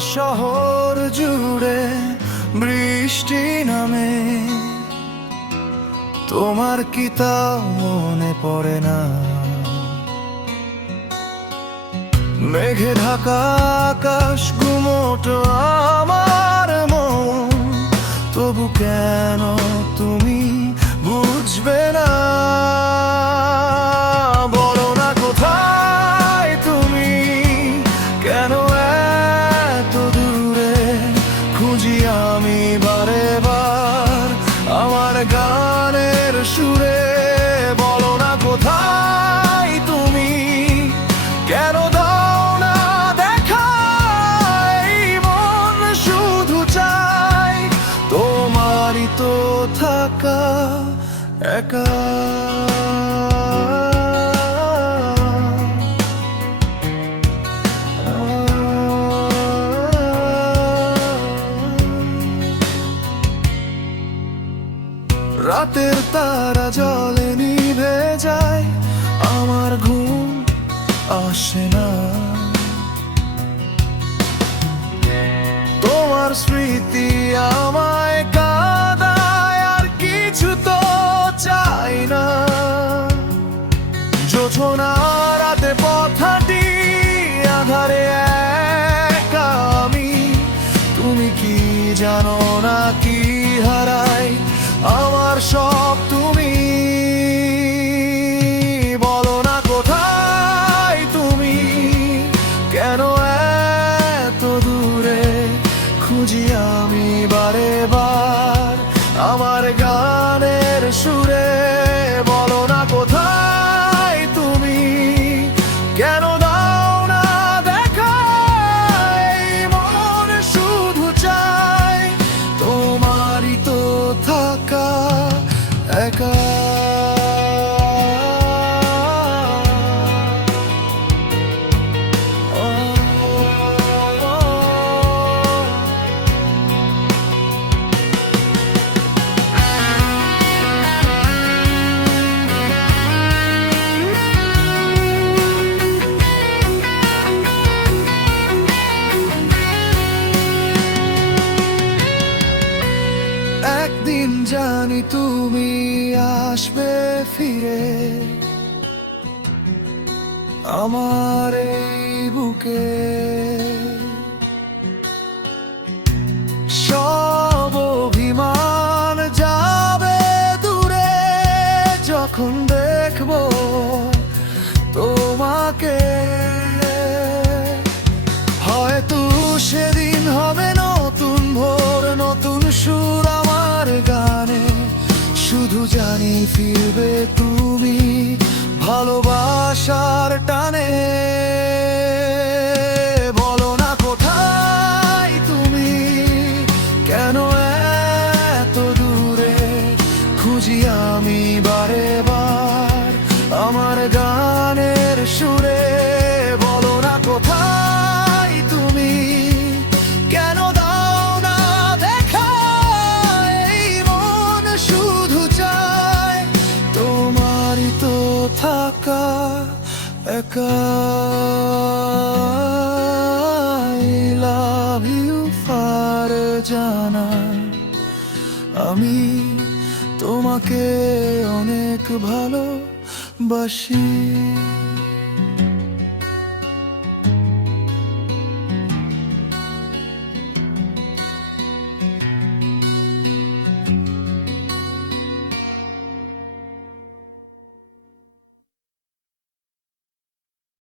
শহর জুড়ে বৃষ্টি নামে। তোমার কি তা মনে পড়ে না? মেঘে ঢাকা আকাশ ঘুমোটো আমি বারে বার আমার গানের সুরে বলো না কোথায় তুমি? কেন দাও না দেখা মন শুধু চাই তোমারই তো থাকা একা। রাতের তারা জলে নিভে যায়, আমার ঘুম আসে না। তোমার স্মৃতি আমায় কাদায়, আর কিছু তো চাই না। যোছনা আমার সব তুমি। বলো না কোথায় তুমি? কেন এত দূরে? খুঁজি আমি বারে বার আমার গানের সুরে। জানি তুমি আসবে ফিরে। আমার এই বুকে। সব অভিমান যাবে দূরে, যখন দেখব তোমাকে। হয়তো সেদিন একা লাভ ইউ ফার জানা। আমি তোমাকে অনেক ভালোবাসি।